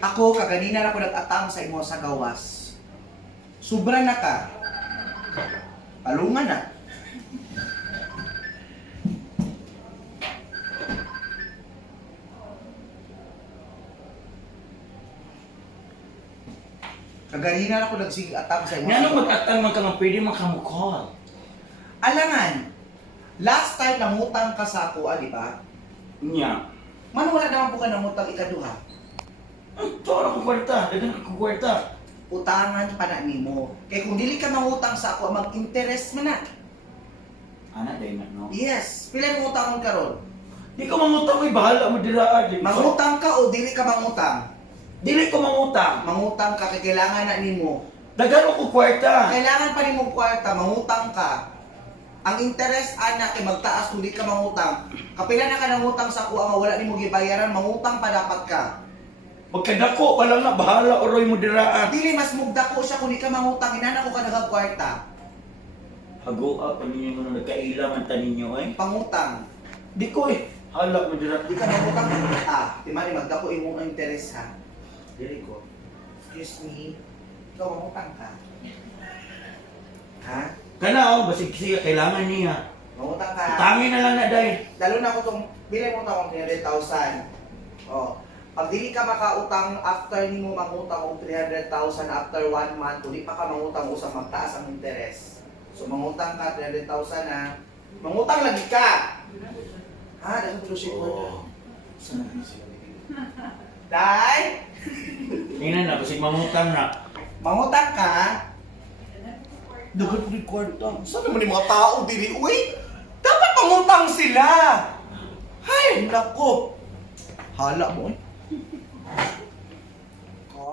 Ako, kaganina na ako nag-atang sa imo sa gawas. Sobra na ka. Palungan na. Kaganina na ako nag-atang sa imo sa Nga nung gawas. mag-atang man ka nga pwede makamukol. Alangan, last time nangutang ka sa ako, di ba? Nya. Man, wala naman po ka nangutang ikaduha. Ito ako kwarta. Dagan ako kwarta. Utangan pa na nimo. Kaya kung dili ka mangutang sa ako, mag-interest man na. Ana, dahil na, no? Yes, pila mo utangon ka ron? Di ko mangutang, may bahala mo diraan. Mangutang ka o dili ka mangutang? Dili ko mangutang. Mangutang ka, kaya kailangan na nimo. Dagan ako kwarta. Kailangan pa nimo kwarta, mangutang ka. Ang interest ana kay magtaas kung di ka mangutang. Kapila na ka nangutang sa ako, ang wala nimo gibayaran, mangutang pa dapat ka. Magkadako pa lang na, bahala oroy mo diraan. Dili mas mugda ko siya kung di ka mangutang, inana ko ka nagkwarta. Hagoa pa ninyo nung nagkailangan ta ninyo eh. Pangutang. Di ko eh. Hala mo diraan. Di ka mangutang, di man magdako imong interest ha. Dili ko. Excuse me. Ikaw mangutang ka. Ha? Kana oh, basig siya kailangan niya. Mangutang ka. Utangin na lang na dahil. Lalo na ko tong bilay mo ta kong 300,000. Oh. Pag dili ka makautang after nimo mangutang og 300,000 after 1 month, kung di pa ka mangutang usang magtaas ang interest. So mangutang ka 300,000 na. Mangutang lagi ka. Ha, dapat tulo si ko. Dai, Tingnan na, basig mamutang na. mangutang ka. Dapat record to. Saan naman yung mga tao dili? Uy! Dapat mangutang sila! Hay, nako! Hala mo eh.